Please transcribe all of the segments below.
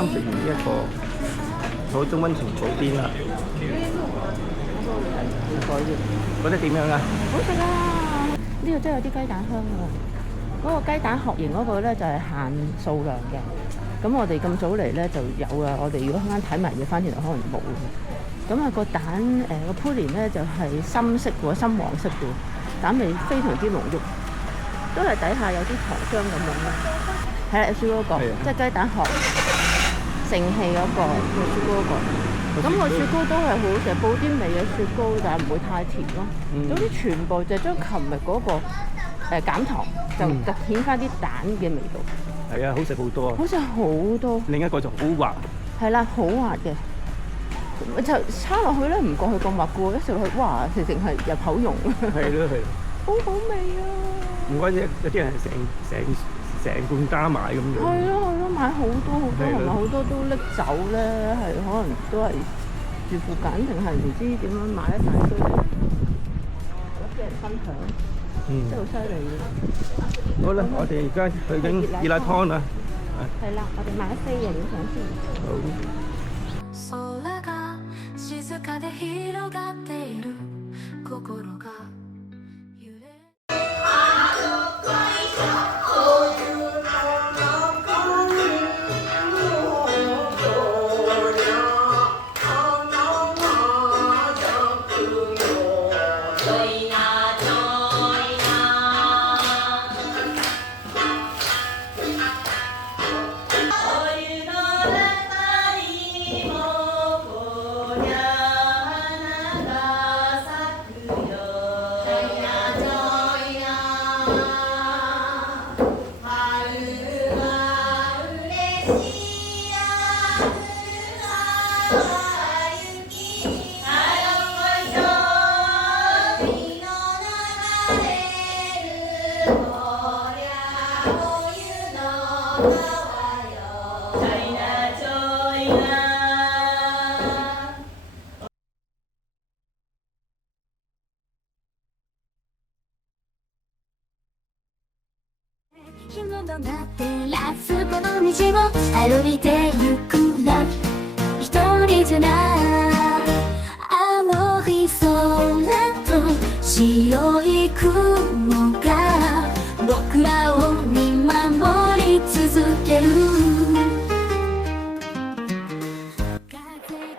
啱食完呢一個土中溫泉寶邊啦，覺得點樣啊？好食啊！呢度真係有啲雞蛋香喎。嗰個雞蛋殼形嗰個咧就係限數量嘅。咁我哋咁早嚟咧就有啊。我哋如果啱睇埋嘢翻轉頭可能冇嘅。咁啊個蛋個 pudding 咧就係深色喎，深黃色嘅，蛋味非常之濃郁，都係底下有啲糖漿咁樣啦。係啦，雪糕嗰個，即係雞蛋殼盛氣嗰個雪糕嗰個。咁個雪糕都係好食，布甸味嘅雪糕，但係唔會太甜咯。總之全部就將琴日嗰個減糖，就突顯翻啲蛋嘅味道。係啊，好食好多啊！好食好多。另一個就好滑。係啦，好滑嘅。就叉落去咧，唔覺佢咁滑嘅喎，一食落去，哇，直情係入口溶。係咯係。好好味啊！唔怪之有啲人係成罐加埋咁樣。係咯，買好多，同埋好多都拎走咧，係可能都係住附近，定係唔知點樣買一大堆嚟俾人分享，真係好犀利嘅。好啦，我哋而家去緊熱辣湯啦。係啦，我哋買一飛嘅影相先。好。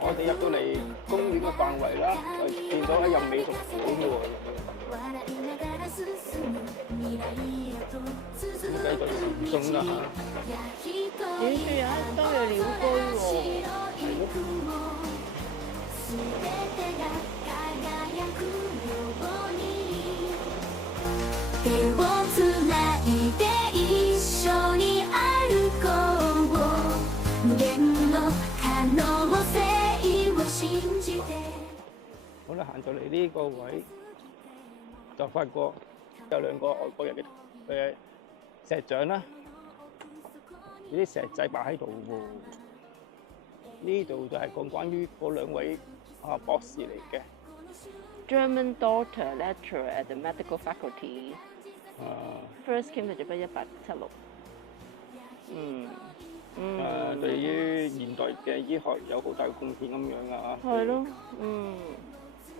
我哋入到嚟公園嘅範圍啦，就見到喺入美術館嘅喎。繼續前進啦嚇！遠處有一堆嘅鳥居喎。好啦，行到嚟呢個位，就發覺有兩個外國人嘅石像啦，啲石仔擺喺度喎。呢度就係講關於嗰兩位博士嚟嘅。German doctor lecturer at the medical faculty. First came to Japan 1876。對於現代嘅醫學有好大嘅貢獻咁樣啊。係咯，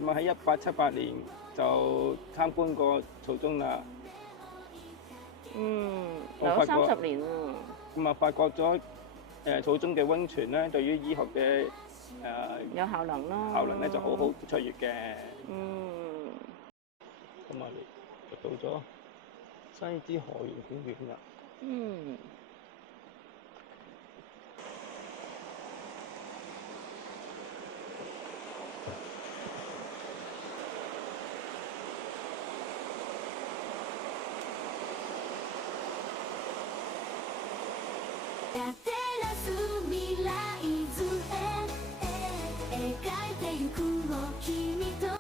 咁啊喺1878年就參觀過曹宗啦。留咗30年喎。咁啊，發覺咗曹宗嘅溫泉咧，對於醫學嘅有效能咯。效能咧就好好卓越嘅。咁啊，就到咗西之河園公園啦。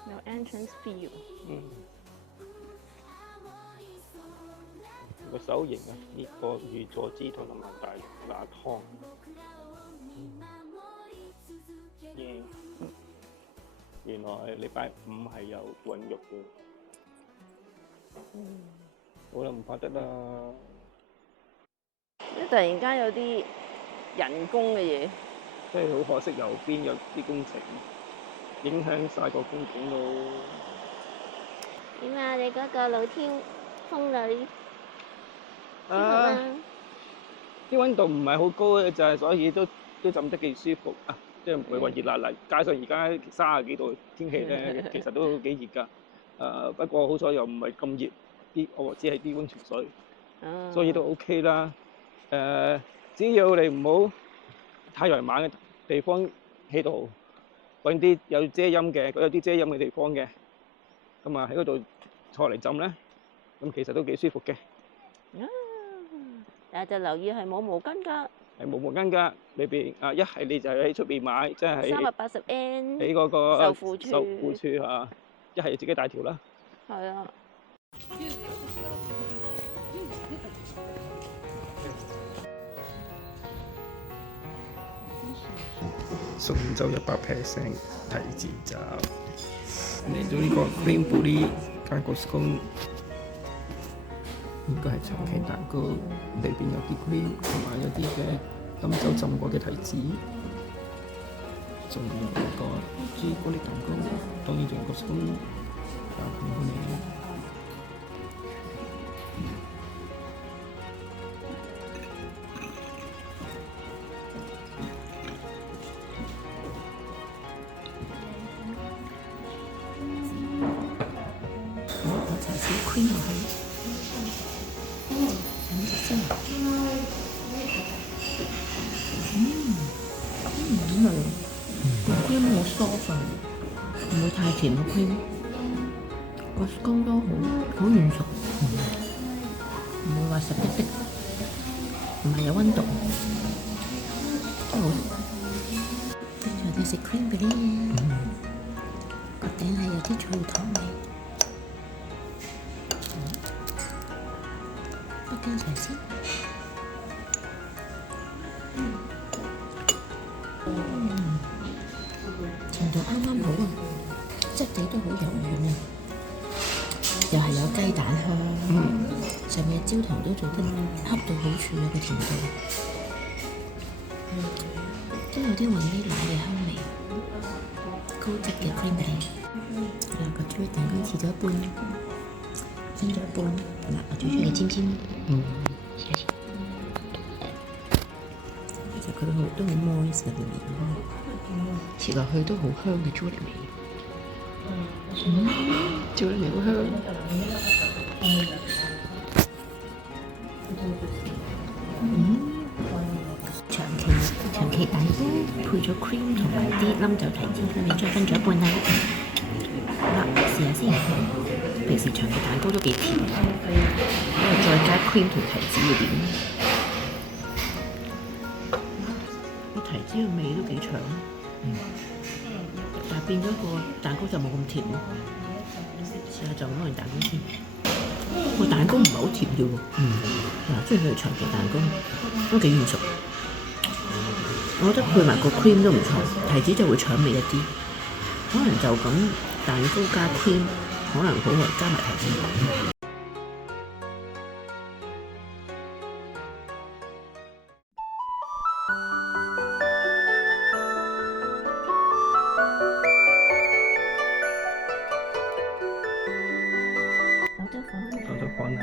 有 entrance fee。個手型啊，呢個御座之堂同埋大拿湯。原來禮拜五係有混浴嘅。好啦，唔怕得啦。突然間有啲人工嘅嘢。即係好可惜，右邊有啲工程影響晒個風景咯。點啊？你嗰個露天風呂舒服啊，嗎？啲溫度唔係好高嘅，就係所以都浸得幾舒服啊！即係唔會話熱辣辣，加上而家30幾度天氣咧，其實都幾熱㗎。不過好彩又唔係咁熱，我只係啲溫泉水，所以都 OK 啦。只要你唔好太陽猛嘅地方喺度，揾啲有遮陰嘅，有啲遮陰嘅地方嘅，咁啊喺嗰度坐嚟浸咧，咁其實都幾舒服嘅。但係就留意係冇毛巾㗎。係冇毛巾㗎，裏邊一係你就喺出邊買，即係380 N 喺嗰個售付處售付處嚇，一係自己帶條啦。係啊。送走100%提子汁，嚟到呢個 cream brulee 加個 scone，應該係長期蛋糕，裏邊有啲 cream 同埋有啲嘅飲酒浸過嘅提子，仲有一個朱古力蛋糕，當然仲有個 scone，加咁嘅嘢。cream 落去，飲隻先。咁啊，個 cream 好 soft 啊，唔會太甜個 cream，個 scone 都好軟熟，唔會話實滴滴，唔係有溫度，都好。跟住我哋食 cream 嗰啲，個頂係有啲脆糖味。跟住先，程度啱啱好啊，質地都好柔軟啊，又係有雞蛋香，上面嘅焦糖都做得恰到好處啊，個甜度，都有啲雲呢奶嘅香味，高質嘅 cream 味，個朱古力蛋糕切咗一半。分咗一半，嗱，我最中意尖尖，試下先。其實佢都好 moist 嘅面，切落去都好香嘅朱古力味，朱古力味好香。長期蛋糕配咗 cream 同埋啲冧酒提子，你再分咗一半啦。好啦，試下先。平時長期蛋糕都幾甜，因為再加 cream 同提子會點？個提子嘅味都幾長，但係變咗個蛋糕就冇咁甜咯。試下就咁樣蛋糕先，個蛋糕唔係好甜嘅喎。嗱，即係佢長期蛋糕都幾軟熟，我覺得配埋個 cream 都唔錯，提子就會搶味一啲，可能就咁蛋糕加 cream。可能好耐加埋提子。攞咗房啦！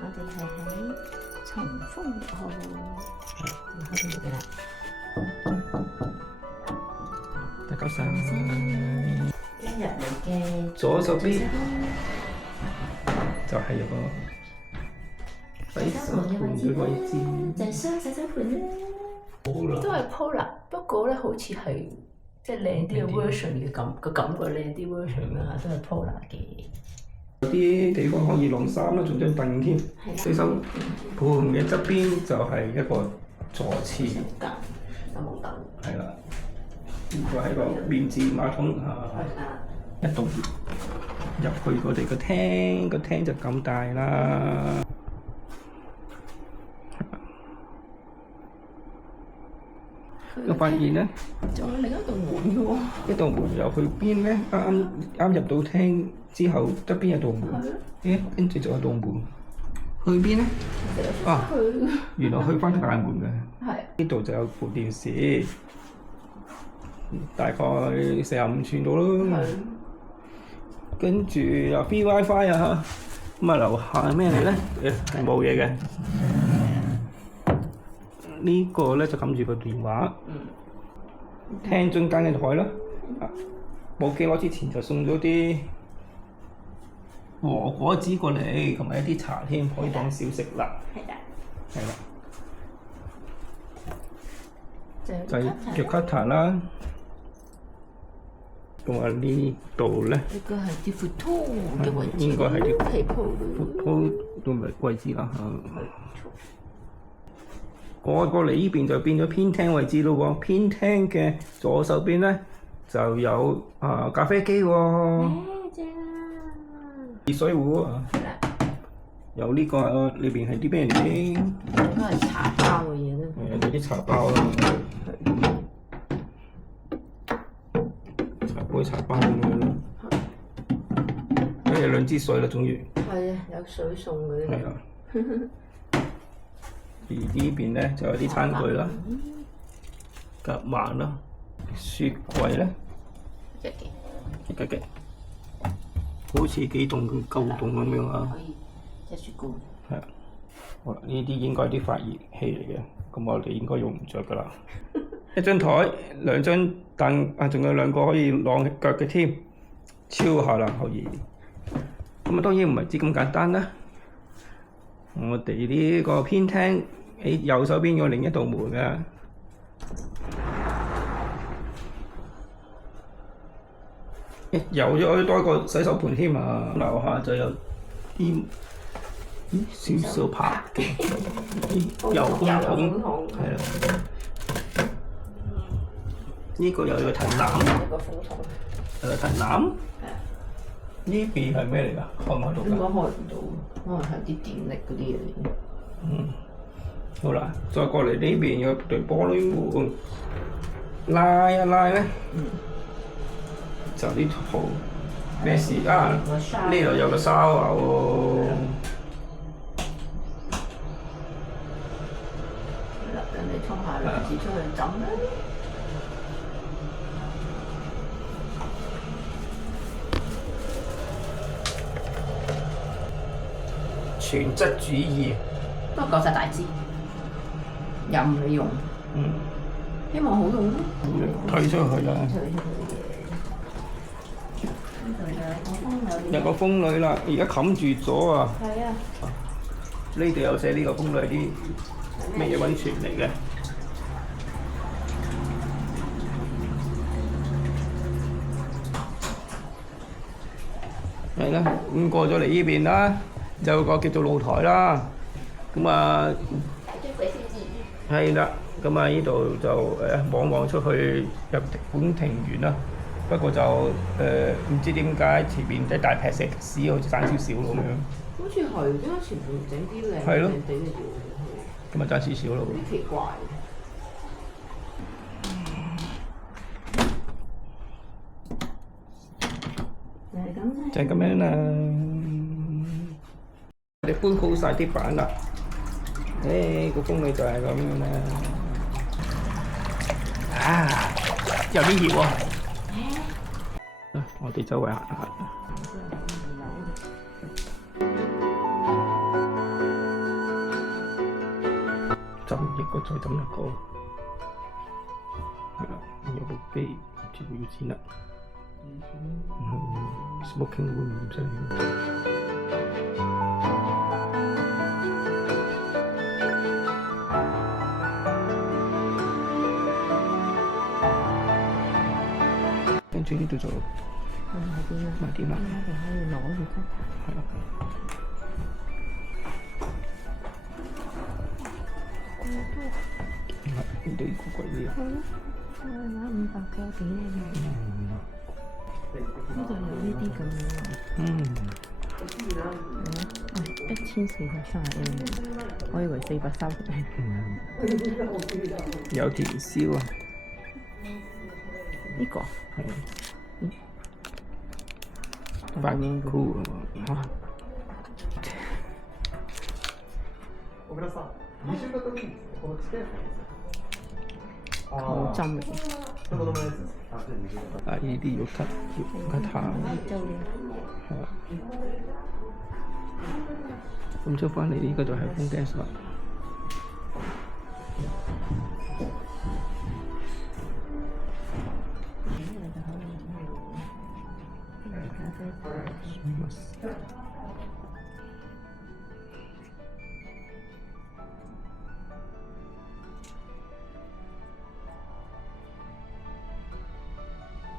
我哋係喺松豐號，開咗門啦。大家上。入嚟嘅左手邊就係有個洗手盤嘅位置，就係雙洗手盤咧，都係 Polar，不過咧好似係即係靚啲嘅 version 嘅感覺靚啲 version 啦，都係 Polar 嘅。有啲地方可以晾衫啦，仲張凳添。洗手盤嘅側邊就係一個坐廁，有冇凳？係啦。呢個係個免治馬桶一度入去我哋個廳，個廳就咁大啦。我發現咧，仲有另一道門嘅喎。呢道門又去邊咧？啱入到廳之後，側邊有道門，跟住仲有道門，去邊咧？啊，去原來去翻大門嘅。係呢度就有部電視，大概45寸到咯。跟住又 free WiFi 啊，咁啊樓下係咩嚟咧？係冇嘢嘅。呢個咧就冚住個電話。廳中間嘅台啦。冇幾耐之前就送咗啲和果子過嚟，同埋一啲茶添，可以當小食啦。係啦。就係腳 cutter 啦。咁啊呢度咧，呢個係啲 photo 嘅位置，應該係啲皮鋪 photo 都唔係位置啦嚇。過嚟呢邊就變咗偏廳位置咯喎，偏廳嘅左手邊咧就有咖啡機喎，熱水壺啊，有呢個裏邊係啲咩嚟嘅？應該係茶包嘅嘢啦。有啲茶包啦，茶杯茶包咁樣咯。有2支水啦，終於。係啊，有水送嘅。係啊。而呢邊咧就有啲餐具啦，夾萬啦，雪櫃咧，一嘅，好似幾棟舊棟咁樣啊。可以即係雪櫃。係啊，好啦，呢啲應該係啲發熱器嚟嘅，咁我哋應該用唔着噶啦。一張台、2張凳，仲有2個可以晾腳嘅添，超下啦可以。咁當然唔係只咁簡單啦。我哋呢個偏廳喺右手邊有另一道門嘅，有咗多一個洗手盆添啊！樓下就有啲少少拍嘅油風筒，係啦。呢個又有個藤籃，有個藤籃。呢邊係咩嚟㗎？開唔開到㗎？應該開唔到，可能係啲電力嗰啲嘢嚟。好啦，再過嚟呢邊有對玻璃門，拉一拉咧，就呢套咩事啊？呢度有個燒牛喎。等你沖下涼至出去浸啦。全質主義，不過夠晒大支，任你用。希望好用咯。推出去啦。有個風呂啦，而家冚住咗啊！係啊。呢度有寫呢個風呂係啲咩嘢溫泉嚟嘅？係啦，咁過咗嚟呢邊啦，有個叫做露台啦。咁啊，係啦，咁啊呢度就望出去入本庭園啦。不過就唔知點解前面一大劈石屎好似爭少少咁樣。好似係，點解前面整啲靚係咯靚地嘅嘢？咁啊爭少少咯。有啲奇怪。就係咁樣啦。我哋搬好晒啲板啦。個風呂就係咁樣啦。有啲熱喎。我哋周圍行下。浸一個再浸一個。係啦，有部機，全部要錢啦。smoking room 唔使。跟住呢度就買啲啦，就可以攞住佢。係啦。呢度個貴啲啊！買500個幾靚。呢度有呢啲咁樣。1430 我以為430。有條燒啊！呢個係。百年酷啊！小倉さん、二週型でいいんですね。このちっちゃいやつなんですよ。好針嘅，子供のやつです。あ、じゃあ二週型。啊，呢啲要 cut 下，就係啊。咁出翻嚟呢個就係風 gas 啦。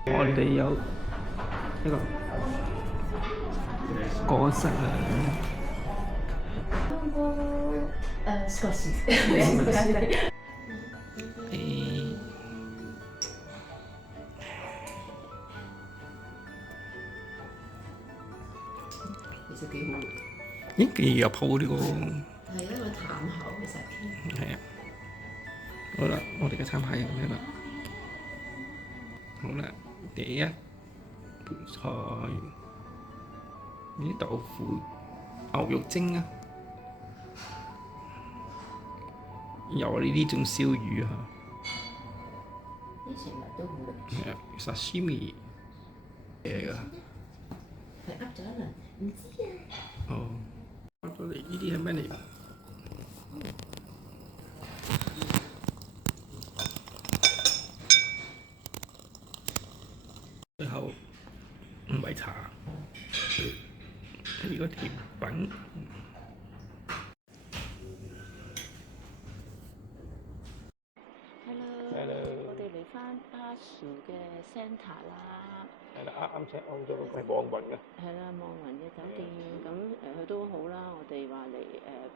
我哋有一個果實啊，少し其實幾好，咦幾入口呢個？係因為淡口嘅實偏。係啊，好啦，我哋嘅餐牌有咩啦？好啦，第一菜，呢豆腐牛肉蒸啊，有呢啲仲燒魚啊，啲食物都好嚟，係啊，sashimi 嘢㗎。係噏咗一輪，唔知啊。哦，翻咗嚟呢啲係咩嚟？最後唔係茶，呢個甜品。Hello，我哋嚟翻巴士嘅 centre 啦。係啦，啱 check out 咗嗰個係望雲嘅。係啦，望雲嘅酒店，咁佢都好啦。我哋話嚟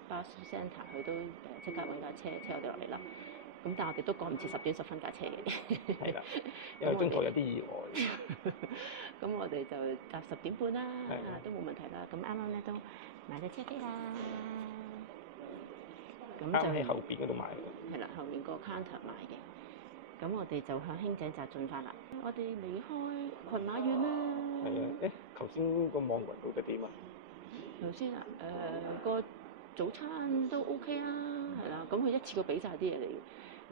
巴士 centre，佢都即刻揾架車我哋落嚟啦。咁但係我哋都趕唔切10點10分架車嘅。係啦，因為中途有啲意外。咁我哋就搭10點半啦，都冇問題啦。咁啱啱咧都買咗車飛啦。咁就喺後邊嗰度買嘅。係啦，後面個 counter 買嘅。咁我哋就向興井澤進發啦。我哋離開群馬縣啦。係啊，頭先個望雲到底點啊？頭先啊，個早餐都 OK 啦，係啦。咁佢一次過俾晒啲嘢嚟。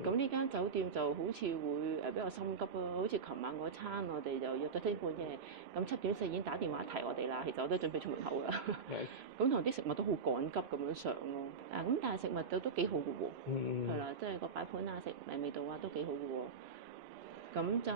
咁呢間酒店就好似會比較心急咯，好似琴晚嗰餐我哋就約咗聽半夜，咁7點4已經打電話提我哋啦，其實我都準備出門口啦。咁同啲食物都好趕急咁樣上咯。咁但係食物都幾好嘅喎，係啦，即係個擺盤啊、味道啊都幾好嘅喎。咁就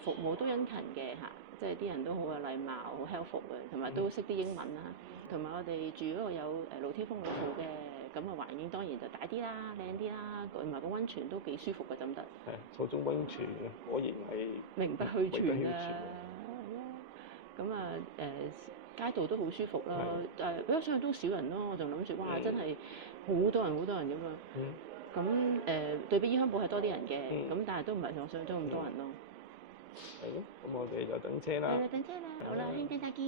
服務都殷勤嘅嚇，即係啲人都好有禮貌、好 helpful 嘅，同埋都識啲英文啦。同埋我哋住嗰度有露天風呂鋪嘅。咁啊環境當然就大啲啦、靚啲啦，同埋個溫泉都幾舒服嘅，浸得。係坐中溫泉嘅，果然係名不虛傳啊！咁啊街道都好舒服啦，比較想象都少人咯，我就諗住哇真係好多人咁啊！咁對比伊香保係多啲人嘅，咁但係都唔係我想象中咁多人咯。係咯，咁我哋就等車啦。係啦，等車啦，好啦，興井再見。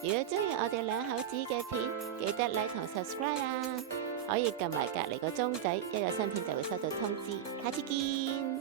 如果中意我哋兩口子嘅片，記得 like 同 subscribe 啊！可以撳埋隔離個鐘仔，一有新片就會收到通知。下次見。